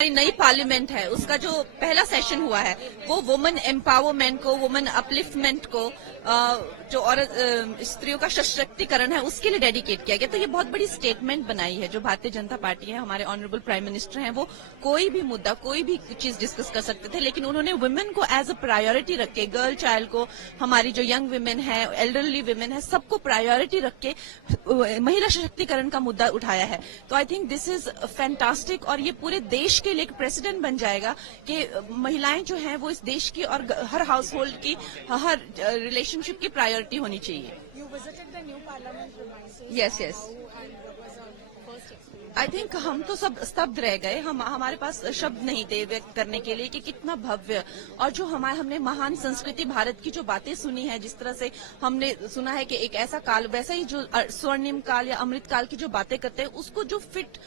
हमारी नई पार्लियामेंट है, उसका जो पहला सेशन हुआ है वो वुमेन एम्पावरमेंट को, वुमेन अपलिफ्टमेंट को, जो औरत स्त्रियों का सशक्तिकरण है उसके लिए डेडिकेट किया गया। तो ये बहुत बड़ी स्टेटमेंट बनाई है जो भारतीय जनता पार्टी है, हमारे ऑनरेबल प्राइम मिनिस्टर हैं, वो कोई भी मुद्दा, कोई भी चीज डिस्कस कर सकते थे, लेकिन उन्होंने वुमेन को एज अ प्रायोरिटी रख के, गर्ल चाइल्ड को, हमारी जो यंग वुमेन है, एल्डरली वुमेन है, सबको प्रायोरिटी रख के महिला सशक्तिकरण का मुद्दा उठाया है। तो I think this is fantastic और ये पूरे देश के लिए एक प्रेसिडेंट बन जाएगा कि महिलाएं जो हैं वो इस देश की और हर हाउस होल्ड की, हर रिलेशनशिप की प्रायोरिटी होनी चाहिए। यस यस, आई थिंक हम तो सब स्तब्ध रह गए। हमारे पास शब्द नहीं थे व्यक्त करने के लिए कि कितना भव्य, और जो हमने महान संस्कृति भारत की जो बातें सुनी है, जिस तरह से हमने सुना है कि एक ऐसा काल, वैसा ही जो स्वर्णिम काल या अमृत काल की जो बातें करते हैं उसको जो फिट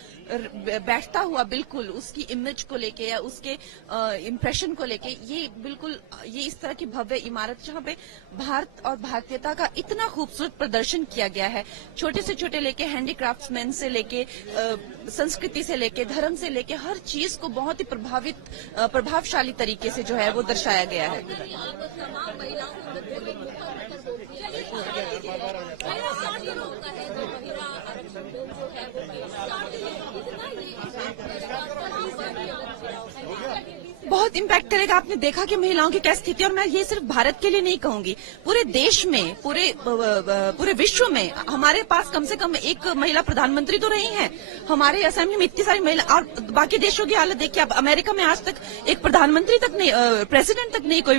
बैठता हुआ बिल्कुल उसकी इमेज को लेके या उसके इम्प्रेशन को लेके, ये बिल्कुल ये इस तरह की भव्य इमारत जहाँ पे भारत और भारतीयता का इतना खूबसूरत प्रदर्शन किया गया है, छोटे से छोटे लेके हैंडीक्राफ्ट्समैन से लेके संस्कृति से लेके धर्म से लेके हर चीज को बहुत ही प्रभावशाली तरीके से जो है वो दर्शाया गया है। बहुत इम्पैक्ट करेगा। आपने देखा कि महिलाओं की क्या स्थिति, और मैं ये सिर्फ भारत के लिए नहीं कहूंगी, पूरे देश में, पूरे विश्व में हमारे पास कम से कम एक महिला प्रधानमंत्री तो रही हैं। हमारे असेंबली में इतनी सारी महिला, और बाकी देशों की हालत देखिए। अब अमेरिका में आज तक एक प्रधानमंत्री तक नहीं, प्रेसिडेंट तक नहीं कोई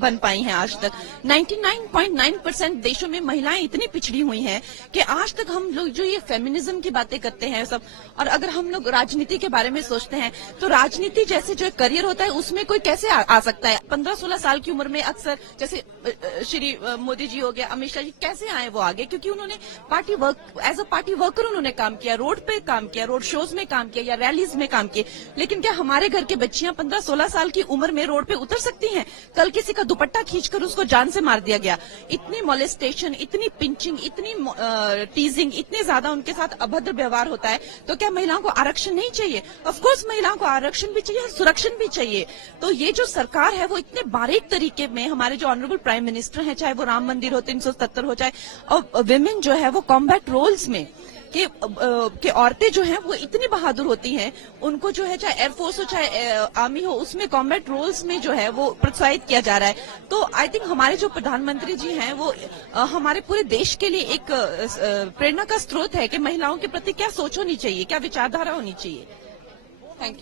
बन पाई हैं आज तक। 99.9% देशों में महिलाएं इतनी पिछड़ी हुई हैं कि आज तक हम लोग जो ये फेमिनिज्म की बातें करते हैं सब, और अगर हम लोग राजनीति के बारे में सोचते हैं तो राजनीति जैसे जो करियर होता है उसमें कोई कैसे आ सकता है। 15-16 साल की उम्र में अक्सर, जैसे श्री मोदी जी हो गया, अमित शाह जी, कैसे आए वो आगे? क्योंकि उन्होंने party work, as a party worker उन्होंने काम किया, रोड पे काम किया, रोड शोज में काम किया या रैलीज में काम किए। लेकिन क्या हमारे घर की बच्चियां 15-16 साल की उम्र में रोड पे उतर सकती हैं? कल किसी का दुपट्टा खींचकर उसको जान से मार दिया गया। इतनी मोलेस्टेशन, इतनी पिंचिंग, इतनी टीजिंग, इतने ज्यादा उनके साथ अभद्र व्यवहार होता है। तो क्या महिलाओं को आरक्षण नहीं चाहिए? ऑफकोर्स महिलाओं को आरक्षण भी चाहिए, सुरक्षण भी चाहिए। तो ये जो सरकार है वो इतने बारीक तरीके में, हमारे जो ऑनरेबल प्राइम मिनिस्टर हैं, चाहे वो राम मंदिर हो, 377 हो, चाहे और विमेन जो है वो कॉम्बैट रोल्स में कि औरतें जो हैं वो इतनी बहादुर होती हैं, उनको जो है चाहे एयरफोर्स हो चाहे आर्मी हो, उसमें कॉम्बैट रोल्स में जो है वो प्रोत्साहित किया जा रहा है। तो आई थिंक हमारे जो प्रधानमंत्री जी हैं वो हमारे पूरे देश के लिए एक प्रेरणा का स्रोत है कि महिलाओं के प्रति क्या सोच होनी चाहिए, क्या विचारधारा होनी चाहिए।